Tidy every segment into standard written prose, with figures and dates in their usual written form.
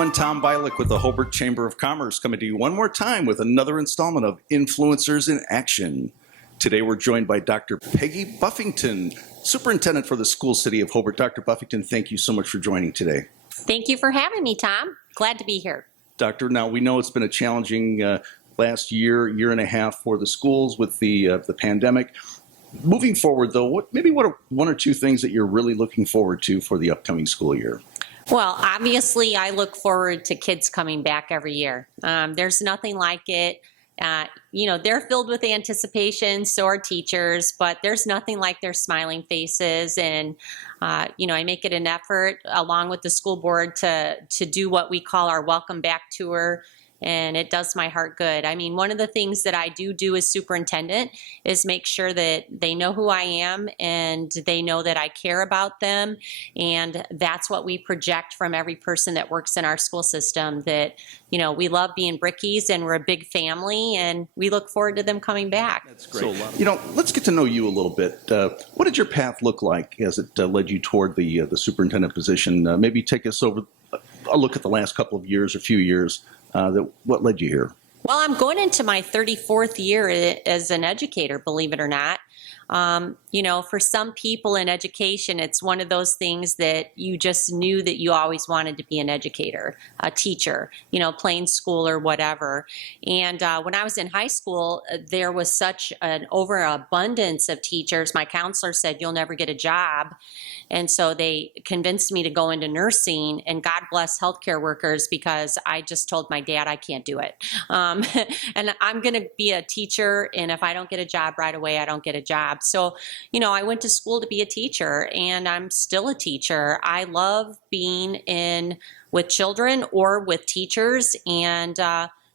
everyone, Tom Bialik with the Hobart Chamber of Commerce coming to you one more time with another installment of Influencers in Action. Today we're joined by Dr. Peggy Buffington, Superintendent for the School City of Hobart. Dr. Buffington, thank you so much for joining today. Thank you for having me, Tom. Glad to be here. Doctor, now we know it's been a challenging last year and a half for the schools with the pandemic. Moving forward, though, what are one or two things that you're really looking forward to for the upcoming school year? Well, obviously, I look forward to kids coming back every year. There's nothing like it. They're filled with anticipation, so are teachers, but there's nothing like their smiling faces. And, I make it an effort along with the school board to do what we call our welcome back tour. And it does my heart good. I mean, one of the things that I do as superintendent is make sure that they know who I am and they know that I care about them. And that's what we project from every person that works in our school system, that, we love being Brickies and we're a big family and we look forward to them coming back. That's great. So, let's get to know you a little bit. What did your path look like as it led you toward the superintendent position? Maybe take us over a look at the last couple of years or few years. What led you here? Well, I'm going into my 34th year as an educator, believe it or not. For some people in education, it's one of those things that you just knew that you always wanted to be an educator, a teacher, playing school or whatever. And when I was in high school, there was such an overabundance of teachers. My counselor said, "You'll never get a job." And so they convinced me to go into nursing, and God bless healthcare workers, because I just told my dad I can't do it. And I'm going to be a teacher, and if I don't get a job right away, I don't get a job. So, I went to school to be a teacher, and I'm still a teacher. I love being with children or with teachers, and,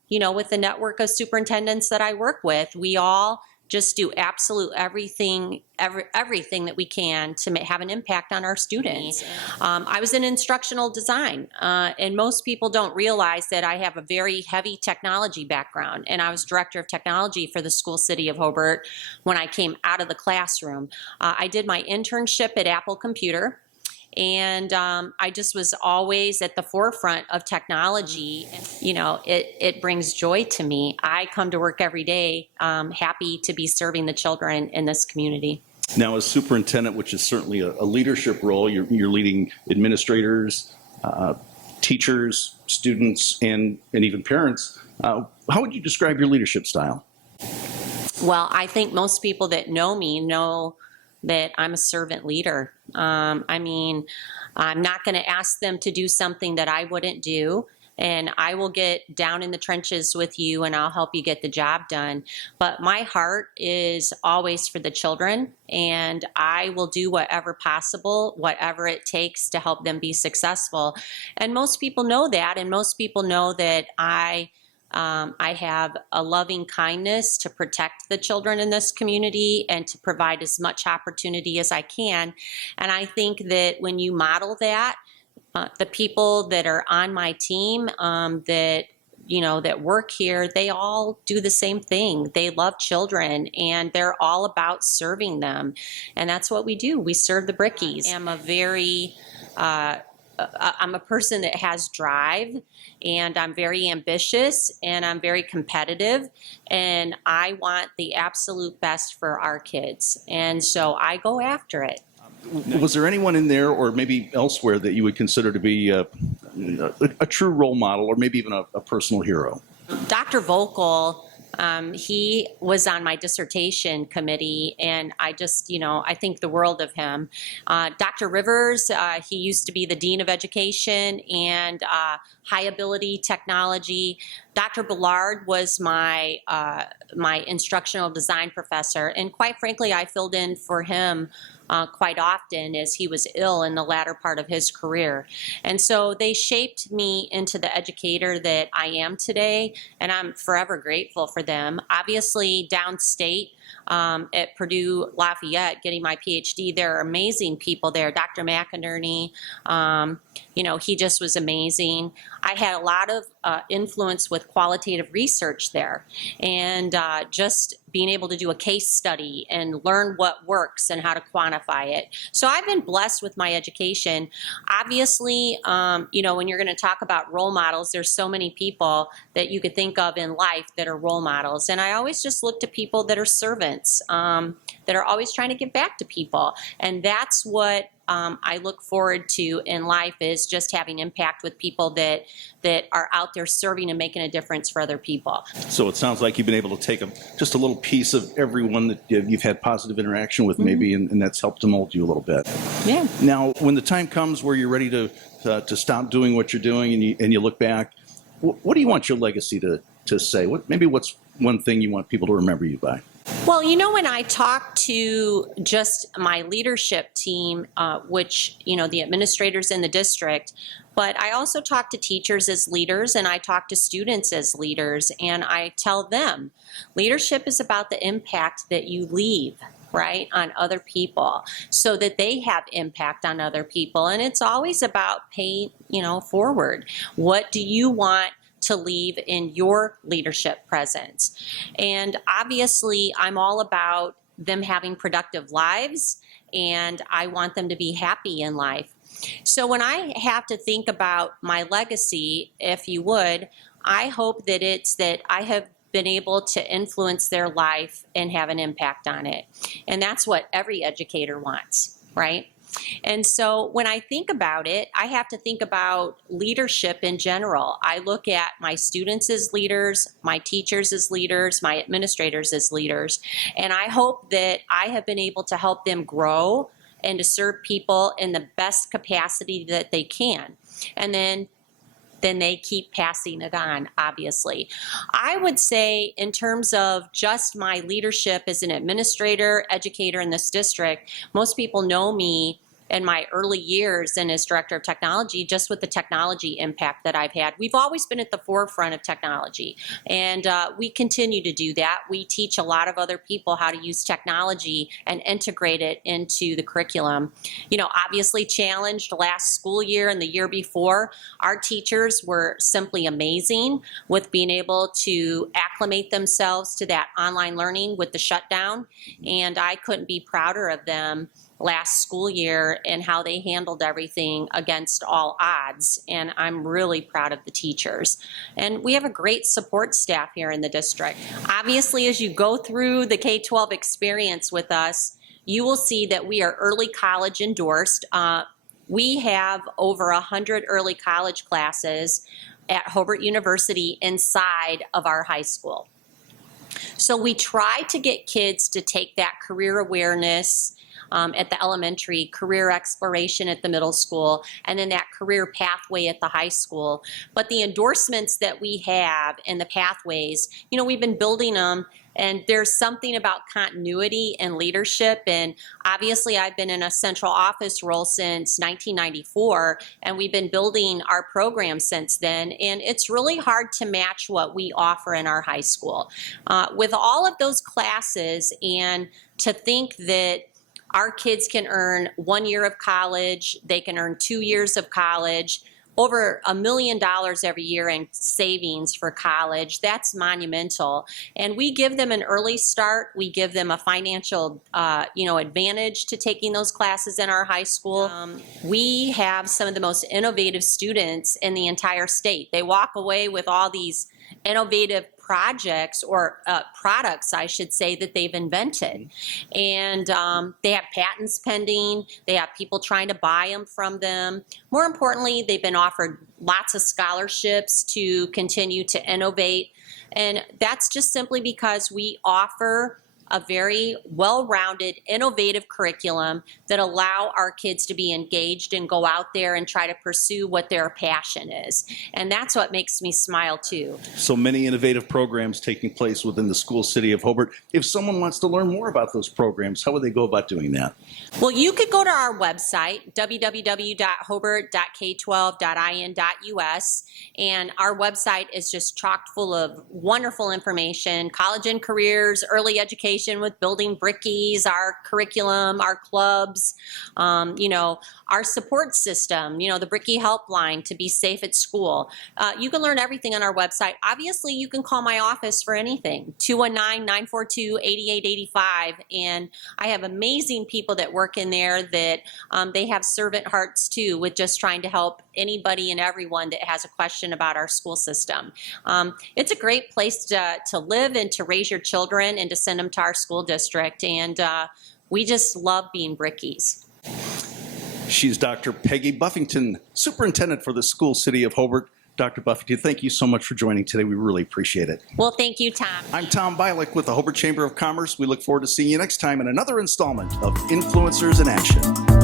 with the network of superintendents that I work with, we all just do absolute everything that we can to have an impact on our students. I was in instructional design, and most people don't realize that I have a very heavy technology background, and I was director of technology for the School City of Hobart when I came out of the classroom. I did my internship at Apple Computer, and I just was always at the forefront of technology. It brings joy to me. I come to work every day happy to be serving the children in this community. Now, as superintendent, which is certainly a leadership role, you're leading administrators, teachers, students, and even parents. How would you describe your leadership style? Well, I think most people that know me know that I'm a servant leader. I'm not going to ask them to do something that I wouldn't do, and I will get down in the trenches with you and I'll help you get the job done. But my heart is always for the children, and I will do whatever possible, whatever it takes to help them be successful. And most people know that, and most people know that I have a loving kindness to protect the children in this community and to provide as much opportunity as I can. And I think that when you model that, the people that are on my team that work here, they all do the same thing. They love children, and they're all about serving them. And that's what we do. We serve the Brickies. I'm a person that has drive, and I'm very ambitious, and I'm very competitive, and I want the absolute best for our kids. And so I go after it. Was there anyone in there or maybe elsewhere that you would consider to be a true role model, or maybe even a personal hero? Dr. Vocal, he was on my dissertation committee, and I just, I think the world of him. Dr. Rivers, he used to be the Dean of Education and High Ability Technology. Dr. Ballard was my instructional design professor, and quite frankly, I filled in for him quite often as he was ill in the latter part of his career. And so they shaped me into the educator that I am today, and I'm forever grateful for them. Obviously, downstate, at Purdue Lafayette, getting my PhD. There are amazing people there. Dr. McInerney, he just was amazing. I had a lot of influence with qualitative research there, and just being able to do a case study and learn what works and how to quantify it. So I've been blessed with my education. Obviously, when you're going to talk about role models, there's so many people that you could think of in life that are role models. And I always just look to people that are servants, that are always trying to give back to people. And that's what I look forward to in life, is just having impact with people that are out there serving and making a difference for other people. So it sounds like you've been able to take just a little piece of everyone that you've had positive interaction with, maybe, and that's helped to mold you a little bit. Yeah. Now, when the time comes where you're ready to stop doing what you're doing and you look back, what do you want your legacy to say? What's one thing you want people to remember you by? Well, when I talk to just my leadership team, which, the administrators in the district, but I also talk to teachers as leaders, and I talk to students as leaders, and I tell them leadership is about the impact that you leave, right, on other people, so that they have impact on other people. And it's always about paying, forward. What do you want to leave in your leadership presence? And obviously, I'm all about them having productive lives, and I want them to be happy in life. So when I have to think about my legacy, if you would, I hope that it's that I have been able to influence their life and have an impact on it. And that's what every educator wants, right? And so when I think about it, I have to think about leadership in general. I look at my students as leaders, my teachers as leaders, my administrators as leaders, and I hope that I have been able to help them grow and to serve people in the best capacity that they can. And then they keep passing it on, obviously. I would say, in terms of just my leadership as an administrator, educator in this district, most people know me in my early years and as director of technology, just with the technology impact that I've had. We've always been at the forefront of technology, and we continue to do that. We teach a lot of other people how to use technology and integrate it into the curriculum. Obviously challenged last school year and the year before, our teachers were simply amazing with being able to acclimate themselves to that online learning with the shutdown, and I couldn't be prouder of them last school year and how they handled everything against all odds. And I'm really proud of the teachers. And we have a great support staff here in the district. Obviously, as you go through the K-12 experience with us, you will see that we are early college endorsed. We have over 100 early college classes at Hobart University inside of our high school. So we try to get kids to take that career awareness at the elementary, career exploration at the middle school, and then that career pathway at the high school. But the endorsements that we have and the pathways, we've been building them, and there's something about continuity and leadership. And obviously, I've been in a central office role since 1994, and we've been building our program since then. And it's really hard to match what we offer in our high school. With all of those classes, and to think that our kids can earn 1 year of college, they can earn 2 years of college, over $1 million every year in savings for college. That's monumental. And we give them an early start. We give them a financial, advantage to taking those classes in our high school. We have some of the most innovative students in the entire state. They walk away with all these innovative projects or products, I should say, that they've invented. And they have patents pending. They have people trying to buy them from them. More importantly, they've been offered lots of scholarships to continue to innovate. And that's just simply because we offer a very well-rounded, innovative curriculum that allow our kids to be engaged and go out there and try to pursue what their passion is. And that's what makes me smile too. So many innovative programs taking place within the School City of Hobart. If someone wants to learn more about those programs, how would they go about doing that? Well, you could go to our website, www.hobart.k12.in.us, and our website is just chock full of wonderful information, college and careers, early education, education with building brickies, our curriculum, our clubs, our support system, the Bricky helpline to be safe at school. You can learn everything on our website. Obviously, you can call my office for anything, 219-942-8885. And I have amazing people that work in there that they have servant hearts too, with just trying to help anybody and everyone that has a question about our school system. It's a great place to live and to raise your children and to send them to our school district. And we just love being Brickies. She's Dr. Peggy Buffington, Superintendent for the School City of Hobart. Dr. Buffington, thank you so much for joining today. We really appreciate it. Well, thank you, Tom. I'm Tom Bialik with the Hobart Chamber of Commerce. We look forward to seeing you next time in another installment of Influencers in Action.